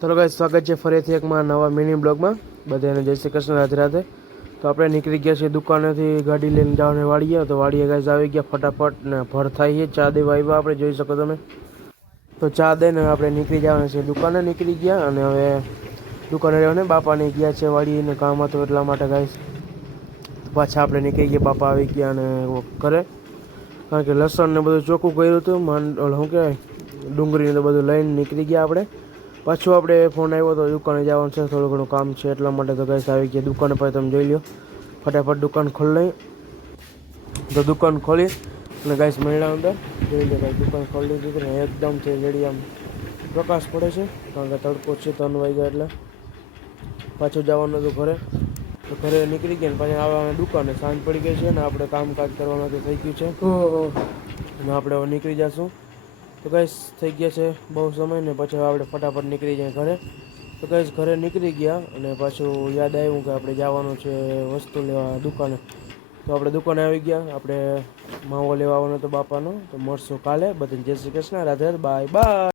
તો ગાઈસ સ્વાગત છે ફરીથી એક માં નવા મિની બ્લોગમાં. બધાને જય શ્રી કૃષ્ણ, રાધે રાધે. તો આપણે નીકળી ગયા છીએ દુકાનેથી ગાડી લઈને જવાની વાડીએ. તો વાડીએ ગાઈસ આવી ગયા ફટાફટ ને ભર થાય છે ચા દેવા આવ્યા આપણે, જોઈ શકો તમે. તો ચા દઈને આપણે નીકળી જવાના છીએ દુકાને. નીકળી ગયા અને હવે દુકાને રહેવાને બાપાને ગયા છે વાડીને કામ હતું એટલા માટે ગાઈસ. પાછા આપણે નીકળી ગયા, બાપા આવી ગયા અને ઘરે, કારણ કે લસણ ને બધું ચોખ્ખું કર્યું હતું. શું કહેવાય, ડુંગળીને તો બધું લઈને નીકળી ગયા આપણે. પાછું આપણે ફોન આવ્યો તો દુકાને જવાનું છે, થોડું ઘણું કામ છે એટલા માટે. તો ગાઈસ આવી ગયા દુકાને પર, તમે જોઈ લો. ફટાફટ દુકાન ખોલી લઈ. તો દુકાન ખોલી અને ગાઈસ મળ્યા અંદર જોઈ લે ભાઈ, દુકાન ખોલી દીધી ને એકદમ છે રેડી. આમ પ્રકાશ પડે છે કારણ કે તડકો છે 3 વાગ્યા એટલે. પાછું જવાનું હતું ઘરે. તો ઘરે નીકળી ગયા ને પછી આવવાના દુકાને. સાંજ પડી ગઈ છે ને આપણે કામકાજ કરવાનું તો થઈ ગયું છે અને આપણે હવે નીકળી જશું. તો ગાઈસ થઈ ગયા છે બહુ સમય ને પછી આપણે ફટાફટ નીકળી જાય ઘરે. તો ગાઈસ ઘરે નીકળી ગયા અને પાછું યાદ આવ્યું કે આપણે જવાનું છે વસ્તુ લેવા દુકાને. તો આપણે દુકાને આવી ગયા. આપણે માવો લેવા આવવાનો હતો બાપાનો. તો મળશું કાલે. બધાને જય શ્રી કૃષ્ણ, રાધે રાધે, બાય બાય.